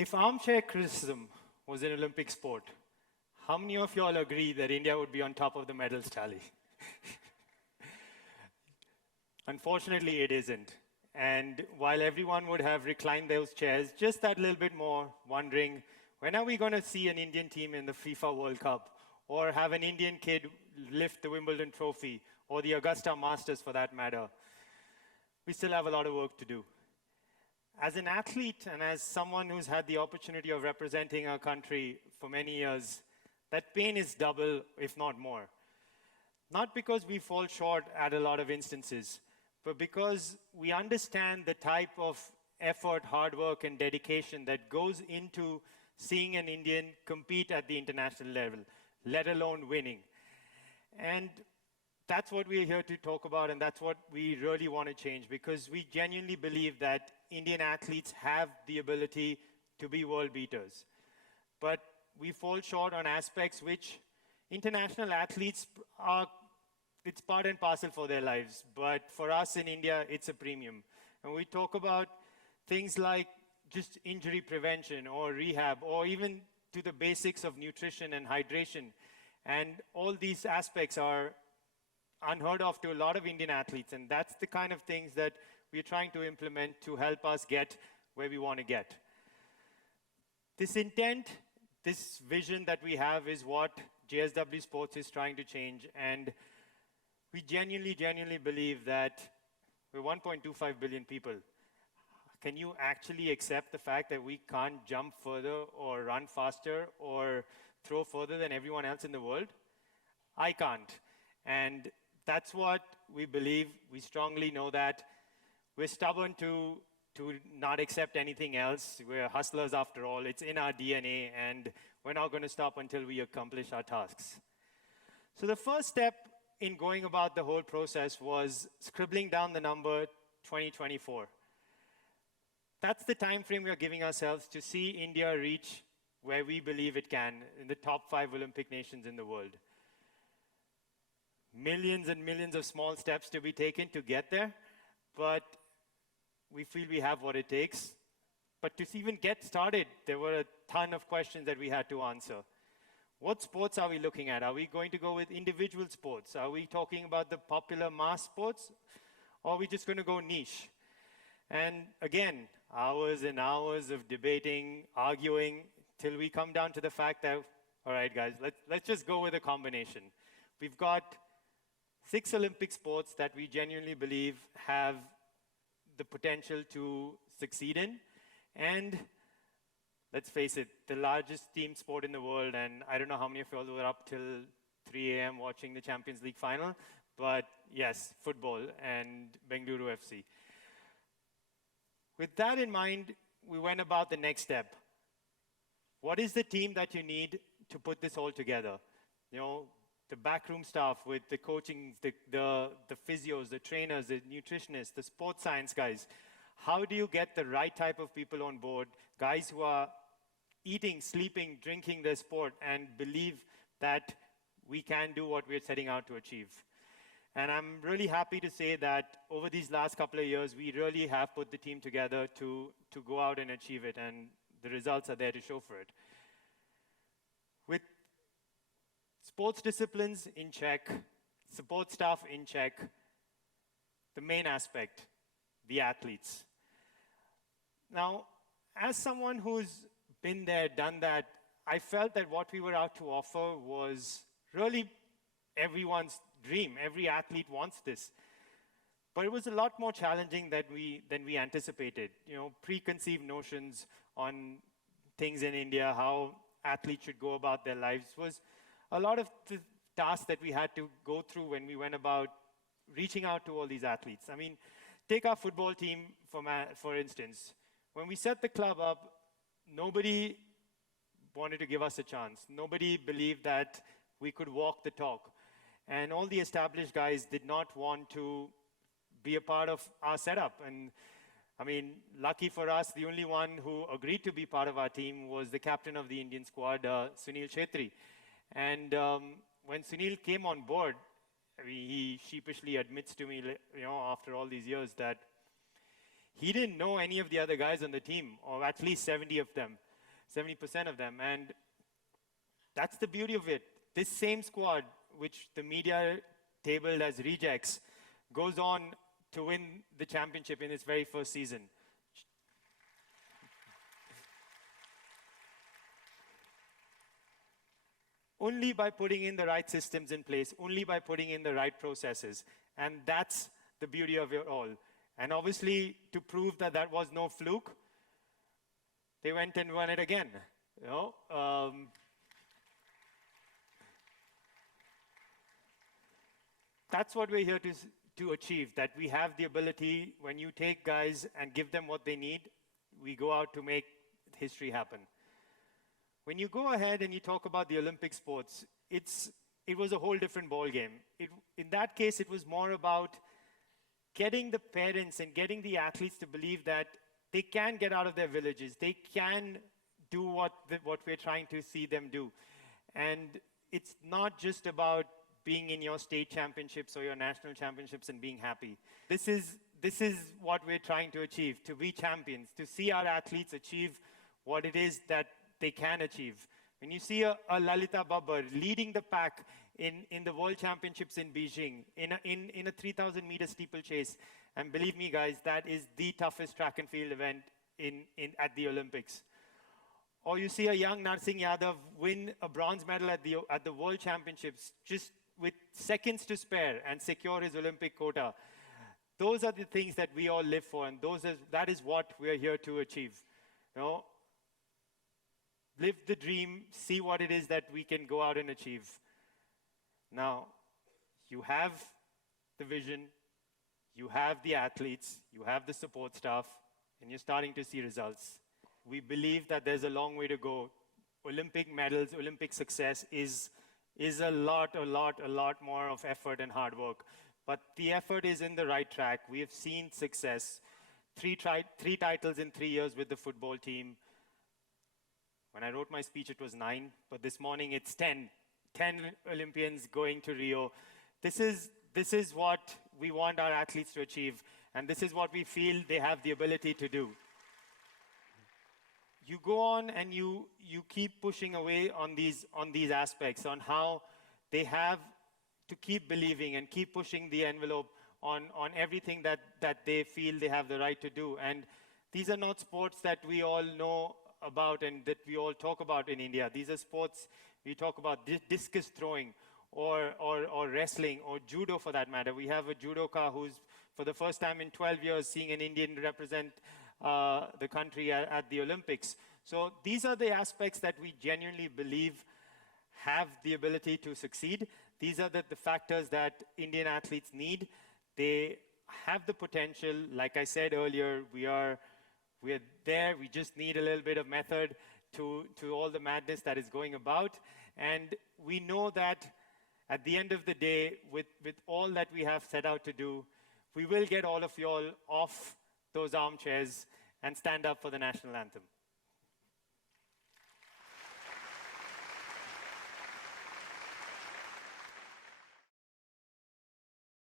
If armchair criticism was an Olympic sport, how many of you all agree that India would be on top of the medals tally? Unfortunately, it isn't. And while everyone would have reclined those chairs just that little bit more, wondering, when are we going to see an Indian team in the FIFA World Cup? Or have an Indian kid lift the Wimbledon trophy, or the Augusta Masters for that matter? We still have a lot of work to do. As an athlete and as someone who's had the opportunity of representing our country for many years, that pain is double, if not more. Not because we fall short at a lot of instances, but because we understand the type of effort, hard work, and dedication that goes into seeing an Indian compete at the international level, let alone winning. And that's what we're here to talk about, and that's what we really want to change, because we genuinely believe that Indian athletes have the ability to be world beaters. But we fall short on aspects which international athletes are, it's part and parcel for their lives. But for us in India, it's a premium. And we talk about things like just injury prevention or rehab, or even to the basics of nutrition and hydration. And all these aspects are unheard of to a lot of Indian athletes. And that's the kind of things that we're trying to implement to help us get where we want to get. This intent, this vision that we have is what JSW Sports is trying to change. And we genuinely believe that we're 1.25 billion people. Can you actually accept the fact that we can't jump further or run faster or throw further than everyone else in the world? I can't. And that's what we believe. We strongly know that. We're stubborn to not accept anything else. We're hustlers after all. It's in our DNA, and we're not going to stop until we accomplish our tasks. So the first step in going about the whole process was scribbling down the number 2024. That's the time frame we are giving ourselves to see India reach where we believe it can in the top 5 Olympic nations in the world. Millions and millions of small steps to be taken to get there, but we feel we have what it takes. But to even get started, there were a ton of questions that we had to answer. What sports are we looking at? Are we going to go with individual sports? Are we talking about the popular mass sports? Or are we just going to go niche? And again, hours and hours of debating, arguing, till we come down to the fact that, all right, guys, let's just go with a combination. We've got 6 Olympic sports that we genuinely believe have the potential to succeed in. And let's face it, the largest team sport in the world, and I don't know how many of you all were up till 3 a.m. watching the Champions League final, but yes, football and Bengaluru FC. With that in mind, we went about the next step. What is the team that you need to put this all together? You know, the backroom staff with the coaching, the physios, the trainers, the nutritionists, the sports science guys. How do you get the right type of people on board, guys who are eating, sleeping, drinking their sport and believe that we can do what we're setting out to achieve? And I'm really happy to say that over these last couple of years, we really have put the team together to go out and achieve it, and the results are there to show for it. With sports disciplines in check, support staff in check, the main aspect, the athletes. Now, as someone who's been there, done that, I felt that what we were out to offer was really everyone's dream. Every athlete wants this. But it was a lot more challenging than we anticipated. You know, preconceived notions on things in India, how athletes should go about their lives, was a lot of the tasks that we had to go through when we went about reaching out to all these athletes. I mean, take our football team, for instance. When we set the club up, nobody wanted to give us a chance. Nobody believed that we could walk the talk. And all the established guys did not want to be a part of our setup. And I mean, lucky for us, the only one who agreed to be part of our team was the captain of the Indian squad, Sunil Chhetri. And when Sunil came on board, I mean, he sheepishly admits to me, you know, after all these years, that he didn't know any of the other guys on the team, or at least 70 of them. 70% of them. And that's the beauty of it. This same squad, which the media tabled as rejects, goes on to win the championship in its very first season. Only by putting in the right systems in place, only by putting in the right processes. And that's the beauty of it all. And obviously, to prove that that was no fluke, they went and won it again. You know, that's what we're here to achieve, that we have the ability, when you take guys and give them what they need, we go out to make history happen. When you go ahead and you talk about the Olympic sports, it was a whole different ballgame. In that case, it was more about getting the parents and getting the athletes to believe that they can get out of their villages. They can do what we're trying to see them do. And it's not just about being in your state championships or your national championships and being happy. This is what we're trying to achieve, to be champions, to see our athletes achieve what it is that they can achieve. When you see a Lalita Babbar leading the pack in the World Championships in Beijing, in a 3,000 meter steeplechase, and believe me guys, that is the toughest track and field event at the Olympics. Or you see a young Narsingh Yadav win a bronze medal at the World Championships just with seconds to spare and secure his Olympic quota. Those are the things that we all live for, and that is what we're here to achieve. You know, live the dream, see what it is that we can go out and achieve. Now, you have the vision, you have the athletes, you have the support staff, and you're starting to see results. We believe that there's a long way to go. Olympic medals, Olympic success is a lot more of effort and hard work. But the effort is in the right track. We have seen success. Three titles in 3 years with the football team. When I wrote my speech, it was 9, but this morning it's 10. 10 Olympians going to Rio. This is what we want our athletes to achieve, and this is what we feel they have the ability to do. You go on and you keep pushing away on these aspects, on how they have to keep believing and keep pushing the envelope on everything that they feel they have the right to do. And these are not sports that we all know about and that we all talk about in India. These are sports we talk about, discus throwing or wrestling or judo for that matter. We have a judoka who's for the first time in 12 years seeing an Indian represent the country at the Olympics. So these are the aspects that we genuinely believe have the ability to succeed. These are the factors that Indian athletes need. They have the potential. Like I said earlier, we're there. We just need a little bit of method to all the madness that is going about. And we know that at the end of the day, with all that we have set out to do, we will get all of you all off those armchairs and stand up for the national anthem.